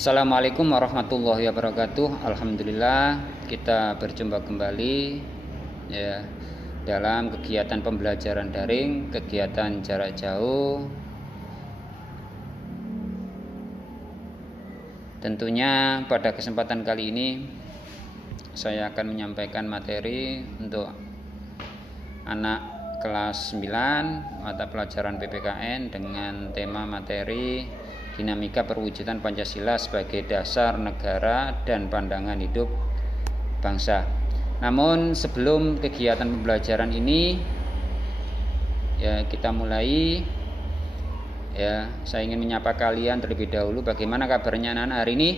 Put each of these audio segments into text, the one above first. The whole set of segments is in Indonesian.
Assalamualaikum warahmatullahi wabarakatuh. Alhamdulillah kita berjumpa kembali ya dalam kegiatan pembelajaran daring, kegiatan jarak jauh. Tentunya pada kesempatan kali ini saya akan menyampaikan materi untuk anak kelas 9 mata pelajaran PPKN dengan tema materi dinamika perwujudan Pancasila sebagai dasar negara dan pandangan hidup bangsa. Namun sebelum kegiatan pembelajaran ini ya kita mulai ya, saya ingin menyapa kalian terlebih dahulu. Bagaimana kabarnya anak-anak hari ini?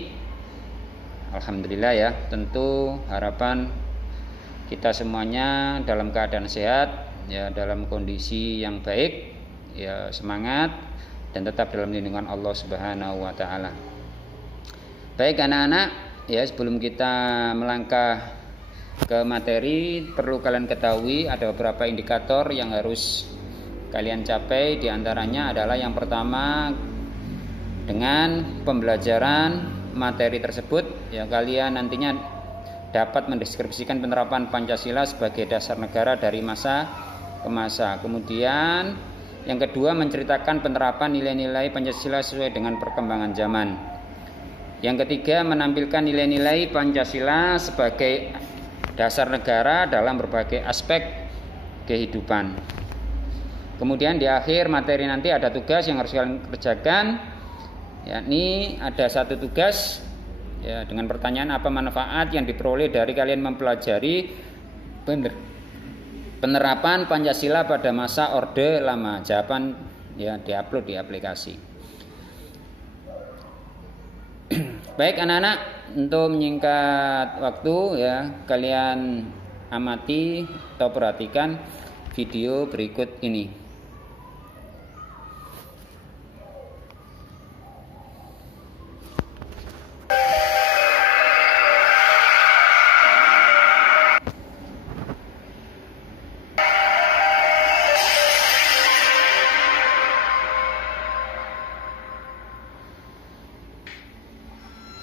Alhamdulillah ya. Tentu harapan kita semuanya dalam keadaan sehat ya, dalam kondisi yang baik ya, semangat dan tetap dalam lindungan Allah Subhanahu wa taala. Baik anak-anak, ya sebelum kita melangkah ke materi, perlu kalian ketahui ada beberapa indikator yang harus kalian capai. Di antaranya adalah yang pertama, dengan pembelajaran materi tersebut ya kalian nantinya dapat mendeskripsikan penerapan Pancasila sebagai dasar negara dari masa ke masa. Kemudian yang kedua, menceritakan penerapan nilai-nilai Pancasila sesuai dengan perkembangan zaman. Yang ketiga, menampilkan nilai-nilai Pancasila sebagai dasar negara dalam berbagai aspek kehidupan. Kemudian di akhir materi nanti ada tugas yang harus kalian kerjakan, yakni ada satu tugas ya, dengan pertanyaan apa manfaat yang diperoleh dari kalian mempelajari penerapan Pancasila pada masa Orde Lama. Jawaban ya diupload di aplikasi. Baik anak-anak, untuk menyingkat waktu ya, kalian amati atau perhatikan video berikut ini.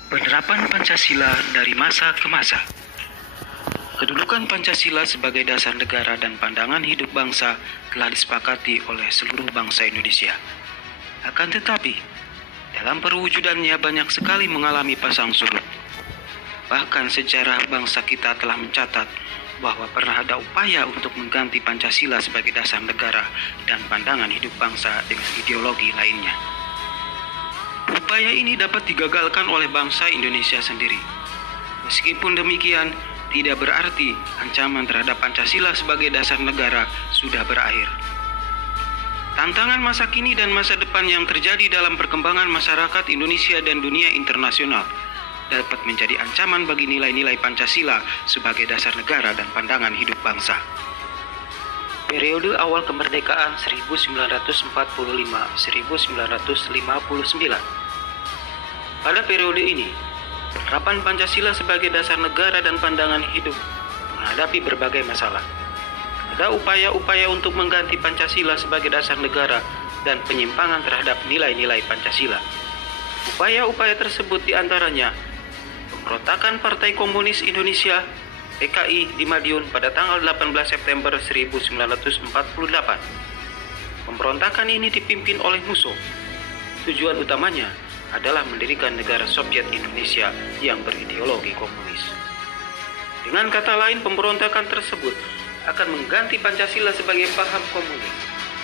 Penerapan Pancasila dari masa ke masa. Kedudukan Pancasila sebagai dasar negara dan pandangan hidup bangsa telah disepakati oleh seluruh bangsa Indonesia. Akan tetapi, dalam perwujudannya banyak sekali mengalami pasang surut. Bahkan sejarah bangsa kita telah mencatat bahwa pernah ada upaya untuk mengganti Pancasila sebagai dasar negara dan pandangan hidup bangsa dengan ideologi lainnya. Upaya ini dapat digagalkan oleh bangsa Indonesia sendiri. Meskipun demikian, tidak berarti ancaman terhadap Pancasila sebagai dasar negara sudah berakhir. Tantangan masa kini dan masa depan yang terjadi dalam perkembangan masyarakat Indonesia dan dunia internasional dapat menjadi ancaman bagi nilai-nilai Pancasila sebagai dasar negara dan pandangan hidup bangsa. Periode awal kemerdekaan 1945-1959. Pada periode ini, penerapan Pancasila sebagai dasar negara dan pandangan hidup menghadapi berbagai masalah. Ada upaya-upaya untuk mengganti Pancasila sebagai dasar negara dan penyimpangan terhadap nilai-nilai Pancasila. Upaya-upaya tersebut diantaranya pemberontakan Partai Komunis Indonesia PKI di Madiun pada tanggal 18 September 1948. Pemberontakan ini dipimpin oleh Musso. Tujuan utamanya adalah mendirikan negara Soviet Indonesia yang berideologi komunis. Dengan kata lain, pemberontakan tersebut akan mengganti Pancasila sebagai paham komunis.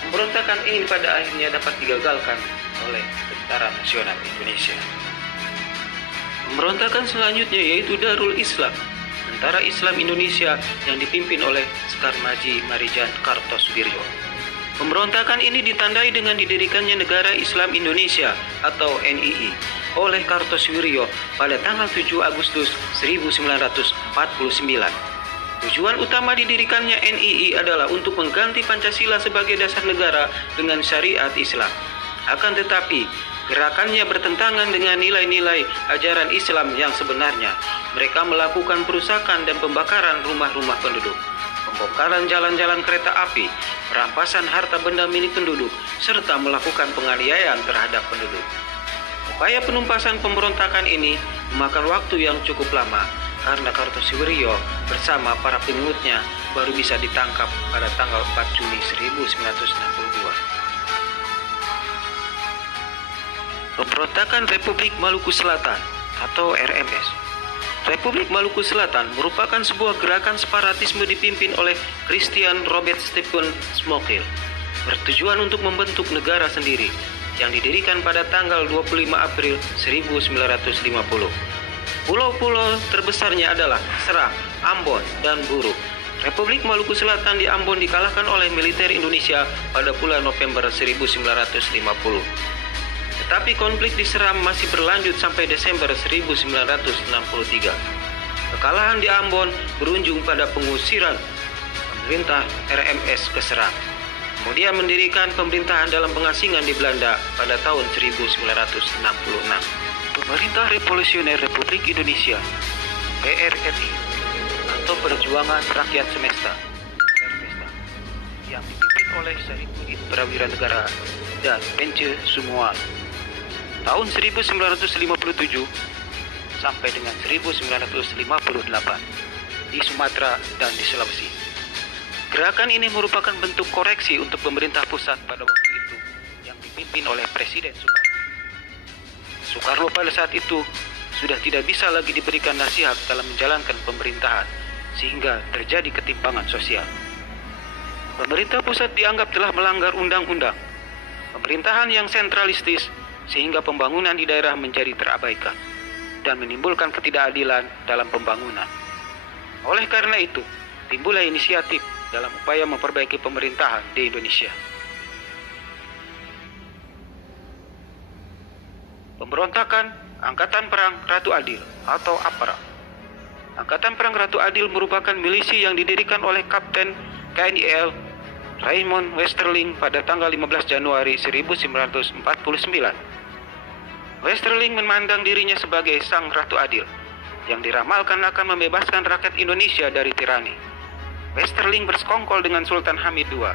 Pemberontakan ini pada akhirnya dapat digagalkan oleh Tentara Nasional Indonesia. Pemberontakan selanjutnya yaitu Darul Islam, Tentara Islam Indonesia yang dipimpin oleh Sukarmaji Marijan Kartosuwiryo. Pemberontakan ini ditandai dengan didirikannya Negara Islam Indonesia atau NII oleh Kartosuwiryo pada tanggal 7 Agustus 1949. Tujuan utama didirikannya NII adalah untuk mengganti Pancasila sebagai dasar negara dengan syariat Islam. Akan tetapi, gerakannya bertentangan dengan nilai-nilai ajaran Islam yang sebenarnya. Mereka melakukan perusakan dan pembakaran rumah-rumah penduduk, pembongkaran jalan-jalan kereta api, perampasan harta benda milik penduduk, serta melakukan penganiayaan terhadap penduduk. Upaya penumpasan pemberontakan ini memakan waktu yang cukup lama karena Kartosuwiryo bersama para pengikutnya baru bisa ditangkap pada tanggal 4 Juni 1962. Pemberontakan Republik Maluku Selatan atau RMS. Republik Maluku Selatan merupakan sebuah gerakan separatisme dipimpin oleh Christian Robert Stephen Smokil, bertujuan untuk membentuk negara sendiri yang didirikan pada tanggal 25 April 1950. Pulau-pulau terbesarnya adalah Seram, Ambon, dan Buru. Republik Maluku Selatan di Ambon dikalahkan oleh militer Indonesia pada bulan November 1950. Tetapi konflik di Seram masih berlanjut sampai Desember 1963. Kekalahan di Ambon berujung pada pengusiran pemerintah RMS ke Seram. Kemudian mendirikan pemerintahan dalam pengasingan di Belanda pada tahun 1966. Pemerintah Revolusioner Republik Indonesia PRRI atau Perjuangan Rakyat Semesta yang dipimpin oleh Saifuddin Prawira Negara dan Pence Sumual tahun 1957 sampai dengan 1958 di Sumatera dan di Sulawesi. Gerakan ini merupakan bentuk koreksi untuk pemerintah pusat pada waktu itu yang dipimpin oleh Presiden Soekarno. Soekarno pada saat itu sudah tidak bisa lagi diberikan nasihat dalam menjalankan pemerintahan sehingga terjadi ketimpangan sosial. Pemerintah pusat dianggap telah melanggar undang-undang, pemerintahan yang sentralistis sehingga pembangunan di daerah menjadi terabaikan dan menimbulkan ketidakadilan dalam pembangunan. Oleh karena itu, timbullah inisiatif dalam upaya memperbaiki pemerintahan di Indonesia. Pemberontakan Angkatan Perang Ratu Adil atau APRA. Angkatan Perang Ratu Adil merupakan milisi yang didirikan oleh Kapten KNIL Raymond Westerling pada tanggal 15 Januari 1949. Westerling memandang dirinya sebagai sang Ratu Adil yang diramalkan akan membebaskan rakyat Indonesia dari tirani. Westerling bersekongkol dengan Sultan Hamid II,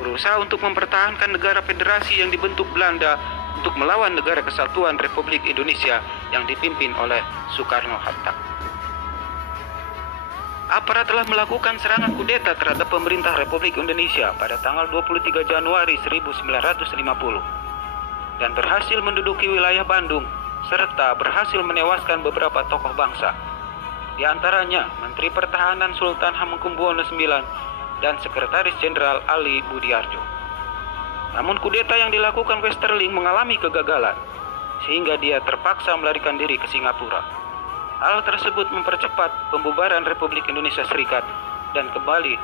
berusaha untuk mempertahankan negara federasi yang dibentuk Belanda untuk melawan negara kesatuan Republik Indonesia yang dipimpin oleh Soekarno-Hatta. APRA telah melakukan serangan kudeta terhadap pemerintah Republik Indonesia pada tanggal 23 Januari 1950 dan berhasil menduduki wilayah Bandung serta berhasil menewaskan beberapa tokoh bangsa, di antaranya Menteri Pertahanan Sultan Hamengkubuwono IX dan Sekretaris Jenderal Ali Budiarjo. Namun kudeta yang dilakukan Westerling mengalami kegagalan, sehingga dia terpaksa melarikan diri ke Singapura. Hal tersebut mempercepat pembubaran Republik Indonesia Serikat dan kembali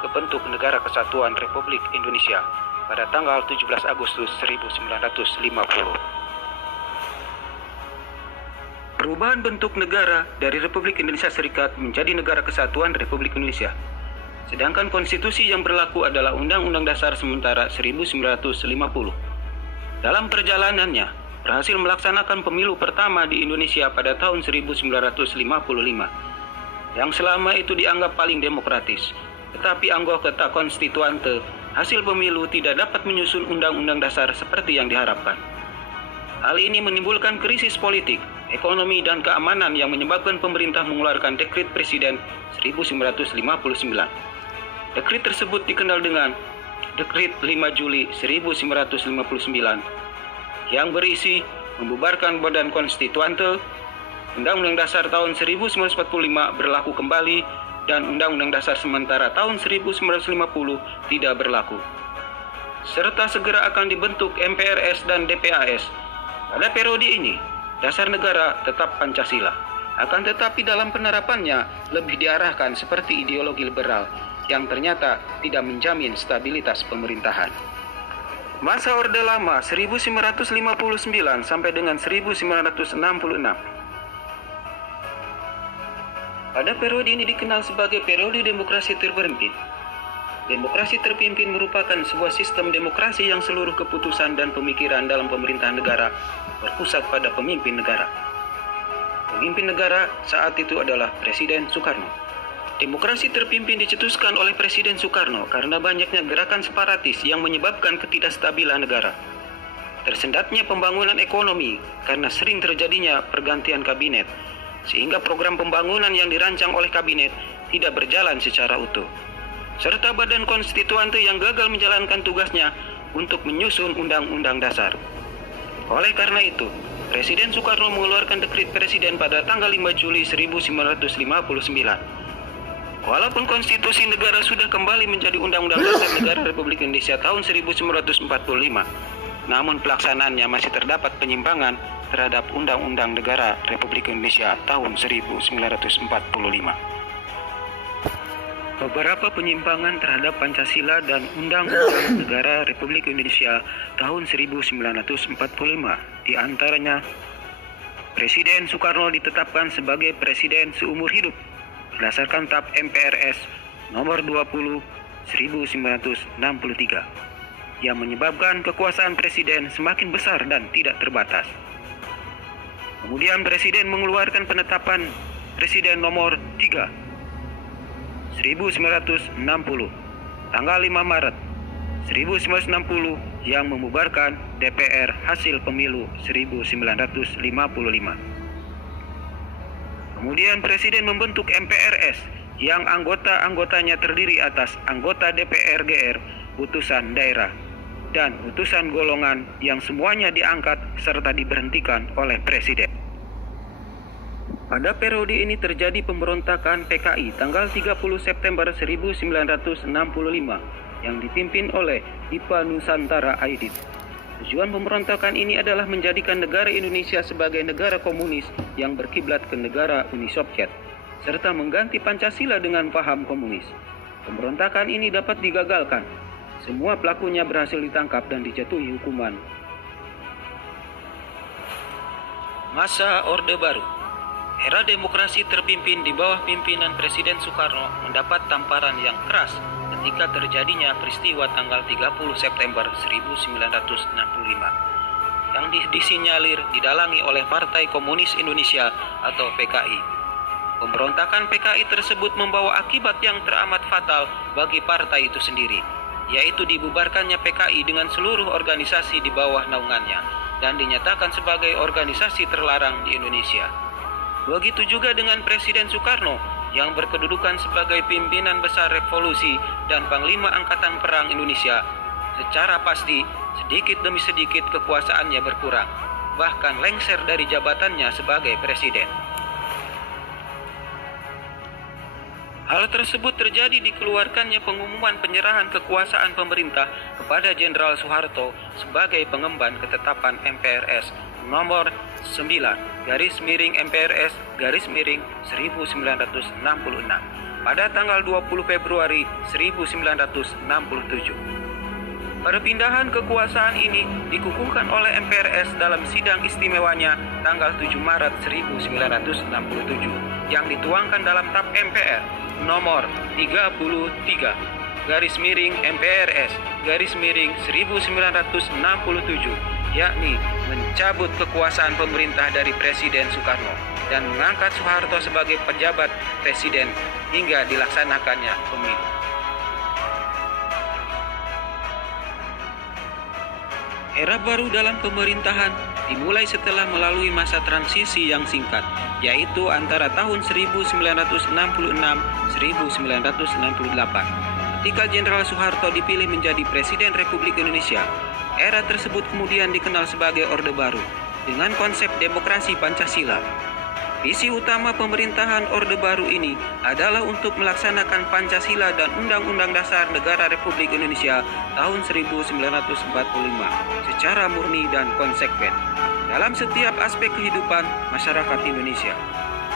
ke bentuk Negara Kesatuan Republik Indonesia pada tanggal 17 Agustus 1950. Perubahan bentuk negara dari Republik Indonesia Serikat menjadi Negara Kesatuan Republik Indonesia. Sedangkan konstitusi yang berlaku adalah Undang-Undang Dasar Sementara 1950. Dalam perjalanannya, berhasil melaksanakan pemilu pertama di Indonesia pada tahun 1955, yang selama itu dianggap paling demokratis. Tetapi anggota konstituante hasil pemilu tidak dapat menyusun Undang-Undang Dasar seperti yang diharapkan. Hal ini menimbulkan krisis politik, ekonomi, dan keamanan yang menyebabkan pemerintah mengeluarkan Dekret Presiden 1959. Dekret tersebut dikenal dengan Dekret 5 Juli 1959 yang berisi membubarkan Badan Konstituante, Undang-Undang Dasar tahun 1945 berlaku kembali, dan Undang-Undang Dasar Sementara tahun 1950 tidak berlaku. Serta segera akan dibentuk MPRS dan DPAS. Pada periode ini, dasar negara tetap Pancasila. Akan tetapi dalam penerapannya lebih diarahkan seperti ideologi liberal yang ternyata tidak menjamin stabilitas pemerintahan. Masa Orde Lama 1959 sampai dengan 1966. Pada periode ini dikenal sebagai periode demokrasi terpimpin. Demokrasi terpimpin merupakan sebuah sistem demokrasi yang seluruh keputusan dan pemikiran dalam pemerintahan negara berpusat pada pemimpin negara. Pemimpin negara saat itu adalah Presiden Soekarno. Demokrasi terpimpin dicetuskan oleh Presiden Soekarno karena banyaknya gerakan separatis yang menyebabkan ketidakstabilan negara. tersendatnya pembangunan ekonomi karena sering terjadinya pergantian kabinet, sehingga program pembangunan yang dirancang oleh kabinet tidak berjalan secara utuh, serta badan konstituante yang gagal menjalankan tugasnya untuk menyusun Undang-Undang Dasar. Oleh karena itu, Presiden Soekarno mengeluarkan dekret Presiden pada tanggal 5 Juli 1959. Walaupun konstitusi negara sudah kembali menjadi Undang-Undang Dasar Negara Republik Indonesia tahun 1945, namun pelaksanaannya masih terdapat penyimpangan terhadap Undang-Undang Negara Republik Indonesia tahun 1945. Beberapa penyimpangan terhadap Pancasila dan Undang-Undang Negara Republik Indonesia tahun 1945, di antaranya Presiden Soekarno ditetapkan sebagai Presiden seumur hidup berdasarkan TAP MPRS nomor 20 1963 yang menyebabkan kekuasaan Presiden semakin besar dan tidak terbatas. Kemudian Presiden mengeluarkan penetapan Presiden nomor 3 1960 tanggal 5 Maret 1960 yang membubarkan DPR hasil pemilu 1955. Kemudian Presiden membentuk MPRS yang anggota-anggotanya terdiri atas anggota DPR GR, utusan daerah, dan utusan golongan yang semuanya diangkat serta diberhentikan oleh Presiden. Pada periode ini terjadi pemberontakan PKI tanggal 30 September 1965 yang dipimpin oleh Dipa Nusantara Aidit. Tujuan pemberontakan ini adalah menjadikan negara Indonesia sebagai negara komunis yang berkiblat ke negara Uni Soviet, serta mengganti Pancasila dengan paham komunis. Pemberontakan ini dapat digagalkan. Semua pelakunya berhasil ditangkap dan dijatuhi hukuman. Masa Orde Baru. Era demokrasi terpimpin di bawah pimpinan Presiden Soekarno mendapat tamparan yang keras ketika terjadinya peristiwa tanggal 30 September 1965 yang disinyalir didalangi oleh Partai Komunis Indonesia atau PKI. Pemberontakan PKI tersebut membawa akibat yang teramat fatal bagi partai itu sendiri, yaitu dibubarkannya PKI dengan seluruh organisasi di bawah naungannya dan dinyatakan sebagai organisasi terlarang di Indonesia. Begitu juga dengan Presiden Soekarno yang berkedudukan sebagai pimpinan besar revolusi dan Panglima Angkatan Perang Indonesia. Secara pasti, sedikit demi sedikit kekuasaannya berkurang, bahkan lengser dari jabatannya sebagai presiden. Hal tersebut terjadi dikeluarkannya pengumuman penyerahan kekuasaan pemerintah kepada Jenderal Soeharto sebagai pengemban ketetapan MPRS nomor 9/MPRS/1966 pada tanggal 20 Februari 1967. Perpindahan kekuasaan ini dikukuhkan oleh MPRS dalam sidang istimewanya tanggal 7 Maret 1967 yang dituangkan dalam TAP MPR nomor 33/MPRS/1967, yakni mencabut kekuasaan pemerintah dari Presiden Soekarno dan mengangkat Soeharto sebagai pejabat presiden hingga dilaksanakannya pemilu. Era baru dalam pemerintahan dimulai setelah melalui masa transisi yang singkat, yaitu antara tahun 1966-1968. Ketika Jenderal Soeharto dipilih menjadi Presiden Republik Indonesia, era tersebut kemudian dikenal sebagai Orde Baru dengan konsep demokrasi Pancasila. Visi utama pemerintahan Orde Baru ini adalah untuk melaksanakan Pancasila dan Undang-Undang Dasar Negara Republik Indonesia tahun 1945 secara murni dan konsekuen dalam setiap aspek kehidupan masyarakat Indonesia.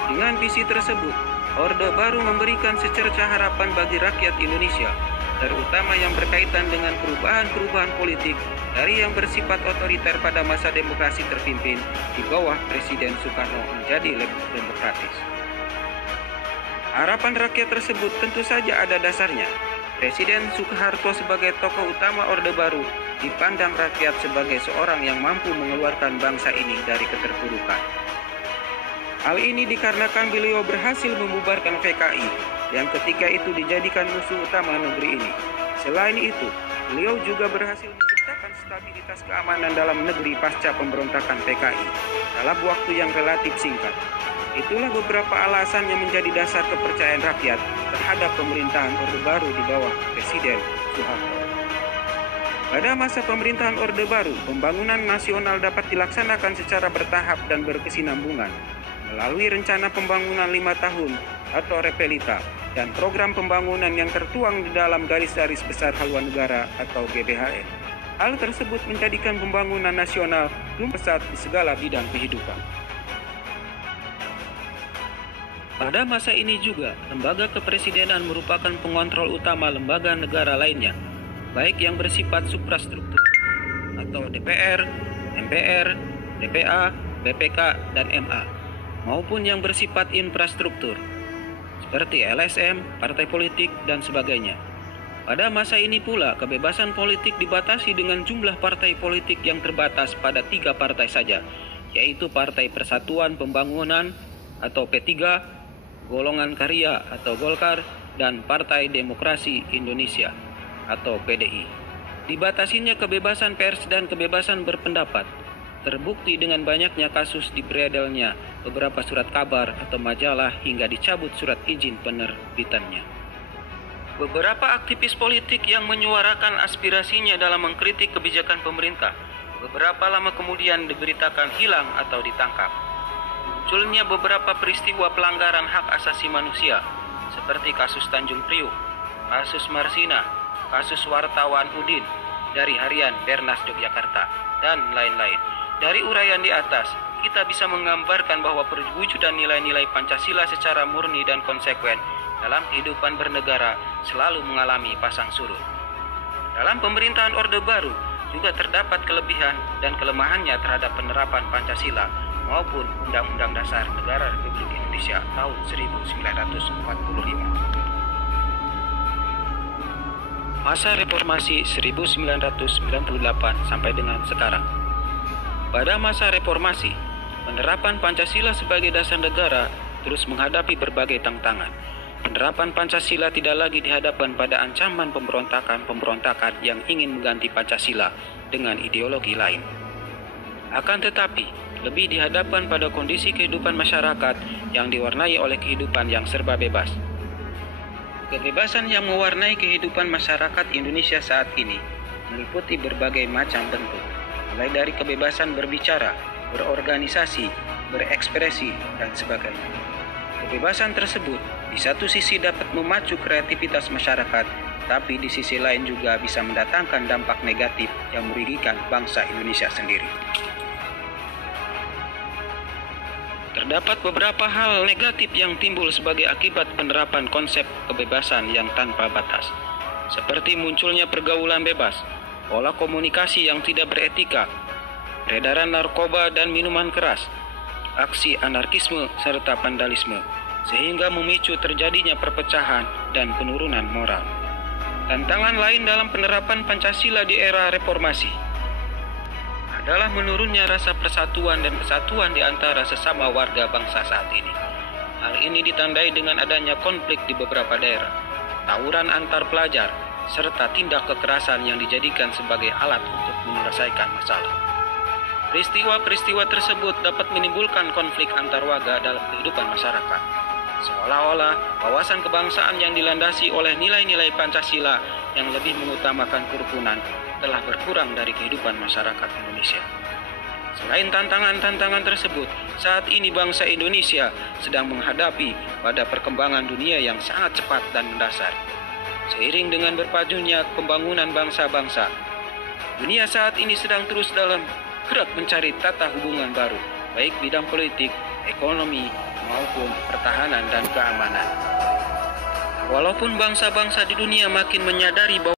Dengan visi tersebut, Orde Baru memberikan secerca harapan bagi rakyat Indonesia, terutama yang berkaitan dengan perubahan-perubahan politik dari yang bersifat otoriter pada masa demokrasi terpimpin di bawah Presiden Soekarno menjadi lebih demokratis. Harapan rakyat tersebut tentu saja ada dasarnya. Presiden Soeharto sebagai tokoh utama Orde Baru dipandang rakyat sebagai seorang yang mampu mengeluarkan bangsa ini dari keterpurukan. Hal ini dikarenakan beliau berhasil membubarkan PKI yang ketika itu dijadikan musuh utama negeri ini. Selain itu, beliau juga berhasil menciptakan stabilitas keamanan dalam negeri pasca pemberontakan PKI dalam waktu yang relatif singkat. Itulah beberapa alasan yang menjadi dasar kepercayaan rakyat terhadap pemerintahan Orde Baru di bawah Presiden Soeharto. Pada masa pemerintahan Orde Baru, pembangunan nasional dapat dilaksanakan secara bertahap dan berkesinambungan melalui rencana pembangunan 5 tahun atau Repelita dan program pembangunan yang tertuang di dalam garis-garis besar haluan negara atau GBHN. Hal tersebut menjadikan pembangunan nasional pesat di segala bidang kehidupan. Pada masa ini juga, lembaga kepresidenan merupakan pengontrol utama lembaga negara lainnya, baik yang bersifat suprastruktur atau DPR, MPR, DPA, BPK, dan MA, maupun yang bersifat infrastruktur, seperti LSM, partai politik, dan sebagainya. Pada masa ini pula, kebebasan politik dibatasi dengan jumlah partai politik yang terbatas pada 3 partai saja, yaitu Partai Persatuan Pembangunan atau P3, Golongan Karya atau Golkar, dan Partai Demokrasi Indonesia atau PDI. Dibatasinya kebebasan pers dan kebebasan berpendapat terbukti dengan banyaknya kasus diberedelnya beberapa surat kabar atau majalah hingga dicabut surat izin penerbitannya. Beberapa aktivis politik yang menyuarakan aspirasinya dalam mengkritik kebijakan pemerintah beberapa lama kemudian diberitakan hilang atau ditangkap. Munculnya beberapa peristiwa pelanggaran hak asasi manusia seperti kasus Tanjung Priuk, kasus Marsina, kasus wartawan Udin dari harian Bernas Yogyakarta, dan lain-lain. Dari uraian di atas, kita bisa menggambarkan bahwa perwujudan nilai-nilai Pancasila secara murni dan konsekuen dalam kehidupan bernegara selalu mengalami pasang surut. Dalam pemerintahan Orde Baru juga terdapat kelebihan dan kelemahannya terhadap penerapan Pancasila maupun Undang-Undang Dasar Negara Republik Indonesia tahun 1945. Masa Reformasi 1998 sampai dengan sekarang. Pada masa reformasi, penerapan Pancasila sebagai dasar negara terus menghadapi berbagai tantangan. Penerapan Pancasila tidak lagi dihadapkan pada ancaman pemberontakan yang ingin mengganti Pancasila dengan ideologi lain. Akan tetapi, lebih dihadapkan pada kondisi kehidupan masyarakat yang diwarnai oleh kehidupan yang serba bebas. Kebebasan yang mewarnai kehidupan masyarakat Indonesia saat ini meliputi berbagai macam bentuk, mulai dari kebebasan berbicara, berorganisasi, berekspresi, dan sebagainya. Kebebasan tersebut di satu sisi dapat memacu kreativitas masyarakat, tapi di sisi lain juga bisa mendatangkan dampak negatif yang merugikan bangsa Indonesia sendiri. Terdapat beberapa hal negatif yang timbul sebagai akibat penerapan konsep kebebasan yang tanpa batas, seperti munculnya pergaulan bebas, pola komunikasi yang tidak beretika, peredaran narkoba dan minuman keras, aksi anarkisme serta vandalisme, sehingga memicu terjadinya perpecahan dan penurunan moral. Tantangan lain dalam penerapan Pancasila di era reformasi adalah menurunnya rasa persatuan dan kesatuan di antara sesama warga bangsa saat ini. Hal ini ditandai dengan adanya konflik di beberapa daerah, tawuran antar pelajar, serta tindak kekerasan yang dijadikan sebagai alat untuk menyelesaikan masalah. Peristiwa-peristiwa tersebut dapat menimbulkan konflik antar warga dalam kehidupan masyarakat. Seolah-olah wawasan kebangsaan yang dilandasi oleh nilai-nilai Pancasila yang lebih mengutamakan kerukunan telah berkurang dari kehidupan masyarakat Indonesia. Selain tantangan-tantangan tersebut, saat ini bangsa Indonesia sedang menghadapi pada perkembangan dunia yang sangat cepat dan mendasar. Seiring dengan berpajunya pembangunan bangsa-bangsa, dunia saat ini sedang terus dalam gerak mencari tata hubungan baru, baik bidang politik, ekonomi, maupun pertahanan dan keamanan. Walaupun bangsa-bangsa di dunia makin menyadari bahwa